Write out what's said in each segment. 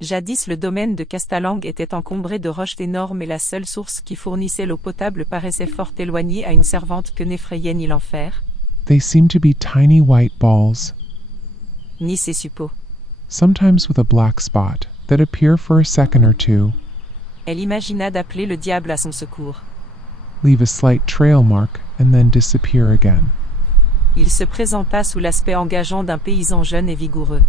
Jadis le domaine de Castalang était encombré de roches énormes et la seule source qui fournissait l'eau potable paraissait fort éloignée à une servante que n'effrayait ni l'enfer, They seemed to be tiny white balls, ni ses suppôts. sometimes with a black spot, that appear for a second or two, Elle imagina d'appeler le diable à son secours. leave a slight trail mark, and then disappear again. Il se présenta sous l'aspect engageant d'un paysan jeune et vigoureux.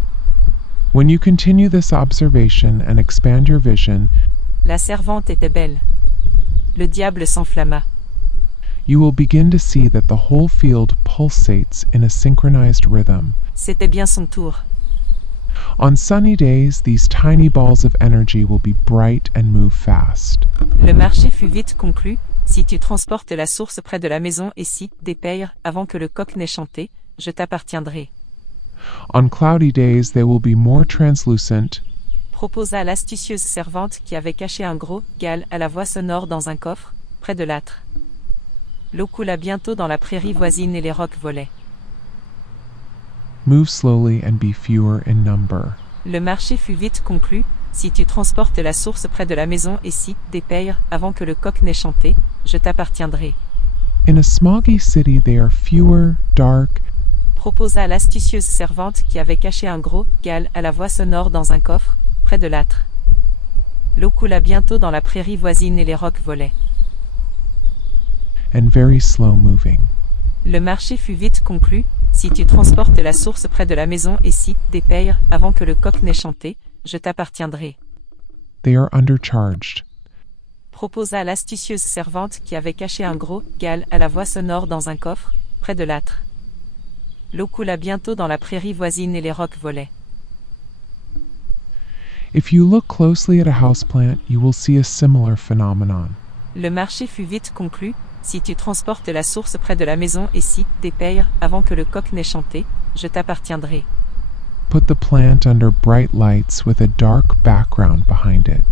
When you continue this observation and expand your vision, La servante était belle. Le diable s'enflamma. you will begin to see that the whole field pulsates in a synchronized rhythm. C'était bien son tour. On sunny days, these tiny balls of energy will be bright and move fast. Le marché fut vite conclu. Si tu transportes la source près de la maison et si, dépayre, avant que le coq n'ait chanté, je t'appartiendrai. On cloudy days, they will be more translucent, Proposa l'astucieuse servante qui avait caché un gros gal à la voix sonore dans un coffre, près de l'âtre. L'eau coula bientôt dans la prairie voisine et les rocs volaient. move slowly and be fewer in number. Le marché fut vite conclu. Si tu transportes la source près de la maison et si, dépayre, avant que le coq n'ait chanté, je t'appartiendrai. In a smoggy city, they are fewer, dark, Proposa l'astucieuse servante qui avait caché un gros gal à la voix sonore dans un coffre, près de l'âtre. L'eau coula bientôt dans la prairie voisine et les rocs volaient. and very slow moving. Le marché fut vite conclu. Si tu transportes la source près de la maison et si, dépayre, avant que le coq n'ait chanté, je t'appartiendrai. They are undercharged. Proposa l'astucieuse servante qui avait caché un gros gal à la voix sonore dans un coffre, près de l'âtre. L'eau coula bientôt dans la prairie voisine et les rocs volaient. If you look closely at a houseplant, you will see a similar phenomenon. Le marché fut vite conclu. Si tu transportes la source près de la maison et si, dépayre, avant que le coq n'ait chanté, je t'appartiendrai. Put the plant under bright lights with a dark background behind it.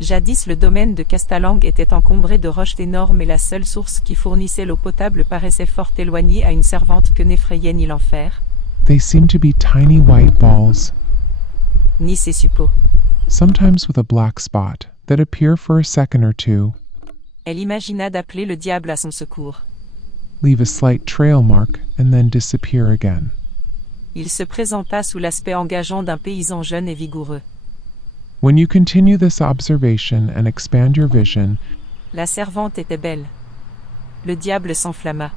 Jadis le domaine de Castalang était encombré de roches énormes et la seule source qui fournissait l'eau potable paraissait fort éloignée à une servante que n'effrayait ni l'enfer, They seem to be tiny white balls, ni ses suppôts. sometimes with a black spot, that appear for a second or two, Elle imagina d'appeler le diable à son secours. leave a slight trail mark, and then disappear again. Il se présenta sous l'aspect engageant d'un paysan jeune et vigoureux. When you continue this observation and expand your vision, La servante était belle. Le diable s'enflamma.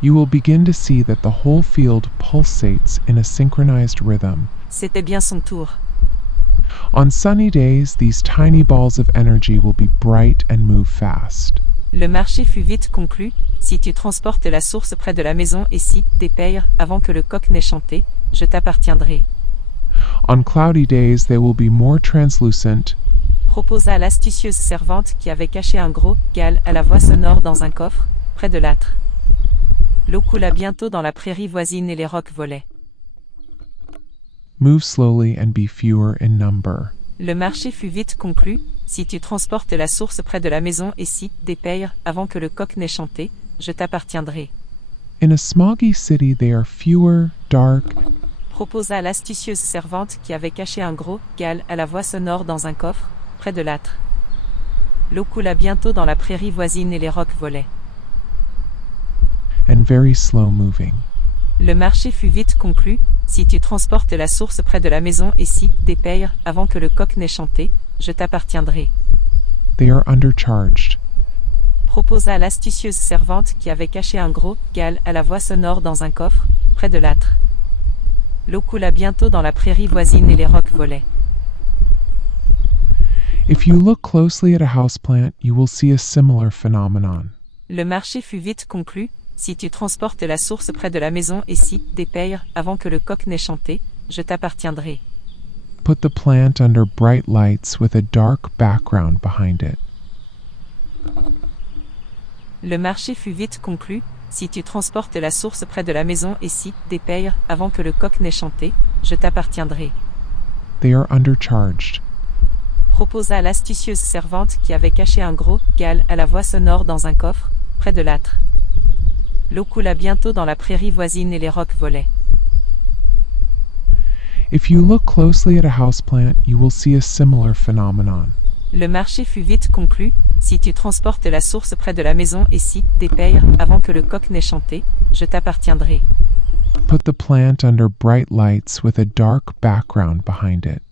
you will begin to see that the whole field pulsates in a synchronized rhythm. C'était bien son tour. On sunny days, these tiny balls of energy will be bright and move fast. Le marché fut vite conclu. Si tu transportes la source près de la maison et si, dépayre, avant que le coq n'ait chanté, je t'appartiendrai. On cloudy days, they will be more translucent, Proposa l'astucieuse servante qui avait caché un gros gal à la voix sonore dans un coffre, près de l'âtre. L'eau coula bientôt dans la prairie voisine et les rocs volaient. move slowly and be fewer in number. Le marché fut vite conclu. Si tu transportes la source près de la maison et si, dépayre, avant que le coq n'ait chanté, je t'appartiendrai. In a smoggy city, they are fewer, dark, Proposa l'astucieuse servante qui avait caché un gros gal à la voix sonore dans un coffre, près de l'âtre. L'eau coula bientôt dans la prairie voisine et les rocs volaient. and very slow moving. Le marché fut vite conclu. Si tu transportes la source près de la maison et si, dépayre, avant que le coq n'ait chanté, je t'appartiendrai. They are undercharged. Proposa l'astucieuse servante qui avait caché un gros gal à la voix sonore dans un coffre, près de l'âtre. L'eau coula bientôt dans la prairie voisine et les rocs volaient. If you look closely at a houseplant, you will see a similar phenomenon. Le marché fut vite conclu. Si tu transportes la source près de la maison et si, dépayre, avant que le coq n'ait chanté, je t'appartiendrai. Put the plant under bright lights with a dark background behind it. Le marché fut vite conclu. Si tu transportes la source près de la maison et si, dépayre, avant que le coq n'ait chanté, je t'appartiendrai. They are undercharged. Proposa l'astucieuse servante qui avait caché un gros gal à la voix sonore dans un coffre, près de l'âtre. L'eau coula bientôt dans la prairie voisine et les rocs volaient. If you look closely at a houseplant, you will see a similar phenomenon. Le marché fut vite conclu. Si tu transportes la source près de la maison et si, dépayre, avant que le coq n'ait chanté, je t'appartiendrai. Put the plant under bright lights with a dark background behind it.